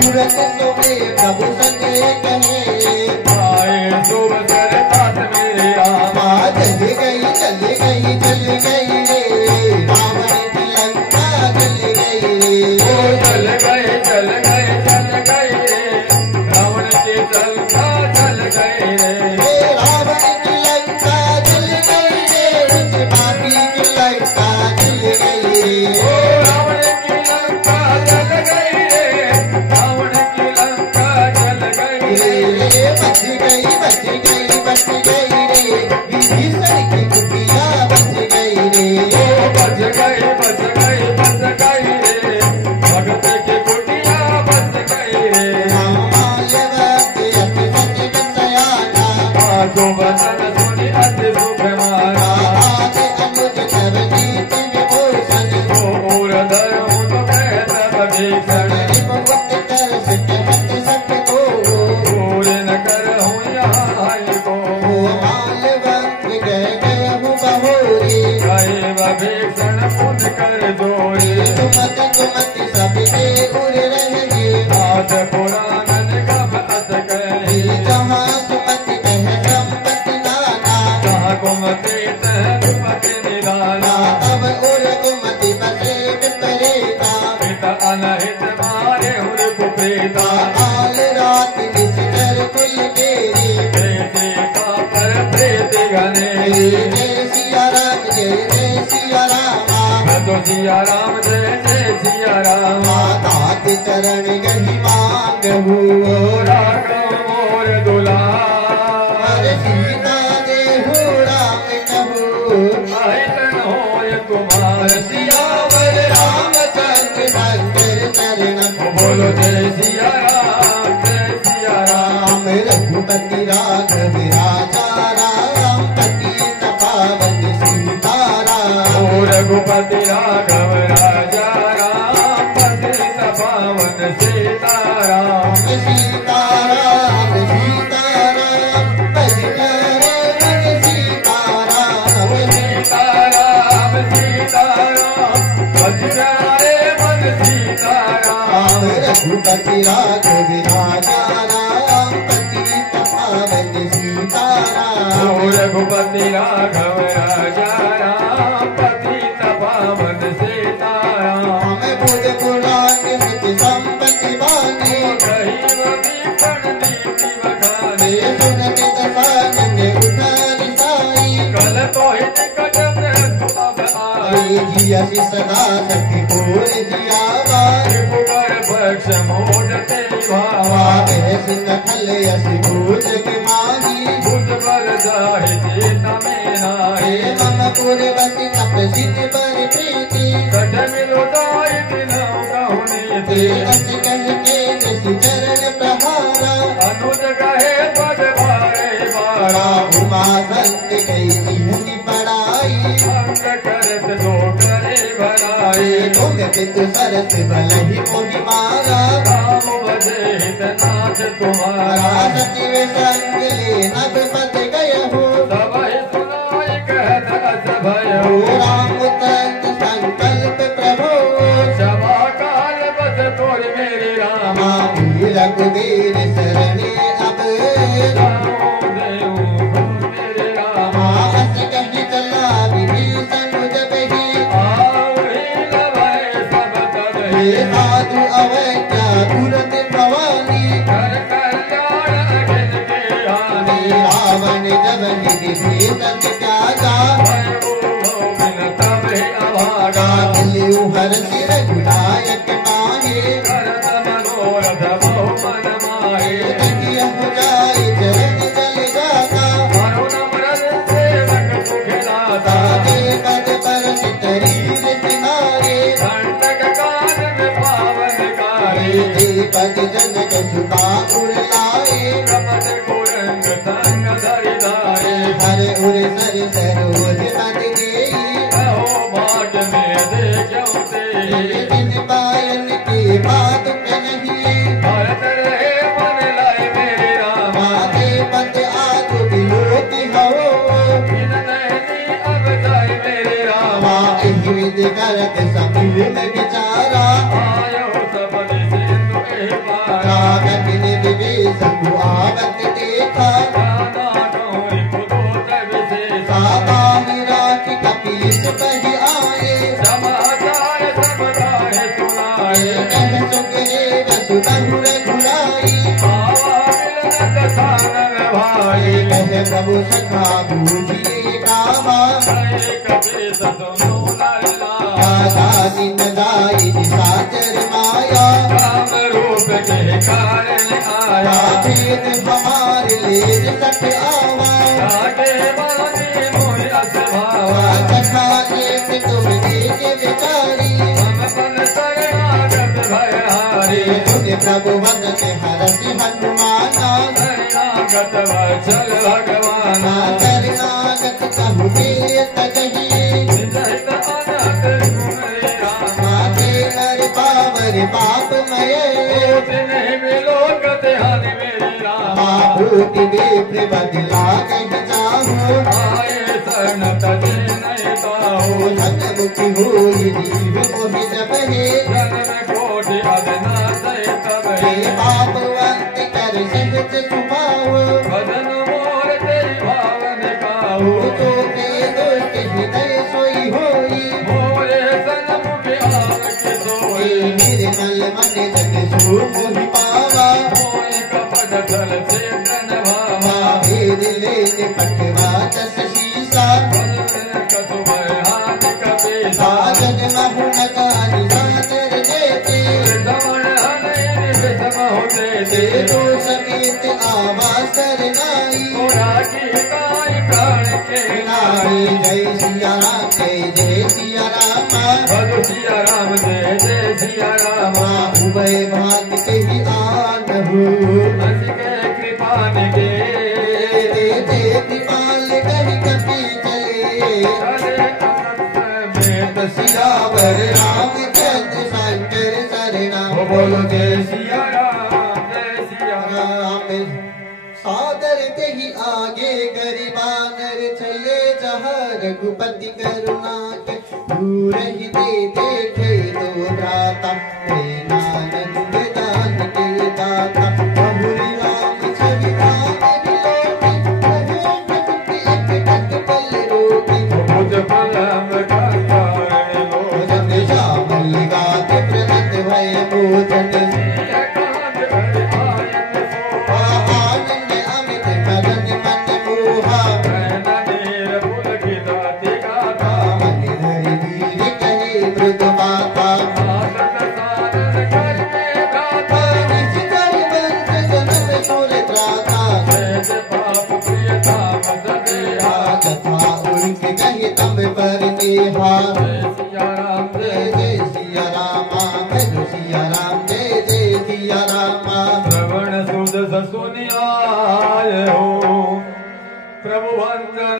सूरत सोवे प्रभु संग कहे आए शुभ कर पास मेरे रामा चल गई चल गई चल गई रे रावण की लंका चल गई रे चल गए चल गए चल गए रे रावण की लंका चल गए रे रावण की लंका चल गई रे पापी की लंका चल गई रे रावण की लंका चल गई रे रावण की लंका चल गई रे बच गई रे विभीषण की कुटिया बच गई रे बच गई बच गई बच गई रे भगत की कुटिया बच गई रे जो वचन सुनी अति सुख मारा और धर्म तो कहत भीषण पूरे न कर हूँ यहाँ को गए भीषण पुन कर जोरे आज पुराण कब अस कहे जहाँ कुमति तहपति निराला पिता अनहित मारे हुर कुपेता प्रेती का पर प्रेती घने सिया राम जय तो सिया राम जय जय सिया राम माता के चरण गही मांग हुआ राघव मोर दुलार सीता दे हो राम कहू आयतन होय तुम्हार सियावर रामचंद्र शंकर चरण बोलो जय सिया राम रघुपति राघव राजा राम पतित पावन सीताराम रघुपति राघव राजा राम पतित पावन सीताराम सीताराम सीताराम सीताराम सीताराम बजरे मन सीताराम रघुपति राघव राजा राम पतित पावन सीताराम रघुपति राघव राजा राम पतित पावन सीताराम बुध पुराण नित्य संपत्ति वाणी कही भीषण नीति बखाने सुनत दसानन उधारी साई कल तो हित कदम अब आए जियसि सदा सखी बोल जियावा कुबर पक्ष मोड़ते भावा सिंह खल असि भूज के मानी बुध पर जाहि चेता में नाए मम पुर बसि तप सिद्ध पर प्रीति कठ मिलुदाय दिनौ कहुनी ते अस कह के जसि चरण प्रहारा अनुज कहे पद भारे बारा उमा संत कई सिंहनि पड़ाई अंग करत दो करे भराए तुम चित सरस भलहि मोहि मारा राम बजे हित नाथ तुम्हारा सचिव संग ले नभ पद गय हो सबहि सुनाय कहत अस भयो राम तंग संकल्प प्रभो क्षमा काल बस तोर मेरे राम रघुवीर शरणे अब मेरे राम हस कही चला विभीषण जब ही सब तब साधु अवैज्ञा तुरंत भवानी कर कल्याण अखिल के हानि रावण जब विभीषण त्यागा तब अभागा लियु हर सिर गुनायक माहे करत मनोरथ बहु मन माहे जाय चरण जल जाता वरुण मृद सेवक सुखिलाता पद पर शरीर किनारे कंटक कानन पावन कारी पद जनक सुता उर लाए कपट कुरंग संग धरि लाए हर उर सर सरोज पद देई अहो भाग में देखो ते बिन पायन की बात नहीं भरत रहे मन लाए मेरे राम माते पद आग विलोकी हो बिन नैनी अब जाए मेरे राम विधि करत समिल विचारा आयो सबन सिंधु ए पार कहु रघुराई आवा मिलन कथा नर भाई कहे प्रभु सखा बूझिए कामा कभी सुनो लल्ला दिन दाई सागर माया राम रूप के कारण आया भेद हमारे ले सख आवा आगे बानी मोहि असभावा कथा एक तुम देख विचारी हम पन शरणागत भयहारी तुझे प्रभु भगत हरसि हनुमाना शरणागत वत्सल भगवाना शरणागत कहु देत कही निजहित अनहत गुण रामा हर पावर पाप मय तिन्हि विलोकत हनि मेरे रामा भूति विप्र बदला कह जाहु आए शरण तजे नहीं पाओ सतमुखी होई जीव मोहि जपहे जन्म कोटि अविनाश तब हे पापवंत कर सहित छुपाओ भजन मोर तेरी भावन गाओ तो के दुष्ट हृदय सोई होई मोरे सन्मुख आव के सोई निर्मल मन जन सो मोहि पावा मोहि कपट छल चेतन भावा भेद ले पटवा दस शीसा भजन कतु हाथ कपीसा साजन महुन गानी सागर देते दमन हनैन विषम होते तेरो समेत आवासर नाई मोरा की ताई प्राण के नारी नाई जय सिया राम जय सिया राम भजु सिया राम जय जय सिया राम उभय भाग कही आनहु हंस के कृपा निके दे कृपाल कही कपी चले चले अनंत में सियावर रामचंद्र शंकर सरना बोलो जय सिया राम सादर ते ही आगे गरीबानर चले जहाँ रघुपति करुणा के दूर ही दे देखे तो भ्राता प्रेमानंद दान के दाता बहुरी राम छवि राम बिलोकी रहे जगत एक टक पल रोकी मुझ पलम कारण लो भजन श्यामल गाते प्रगट भय भोजन आनंद अमित मदन मन मोहा मन हरि वीर कहे मृद माता निज कर बंद जन्म सुर त्राता कथा उनके कहे तब पर नेहा जय जय सिया रामा जय सिया राम जय जय सिया रामा श्रवण सुध सुनियाय हो प्रभु वंदन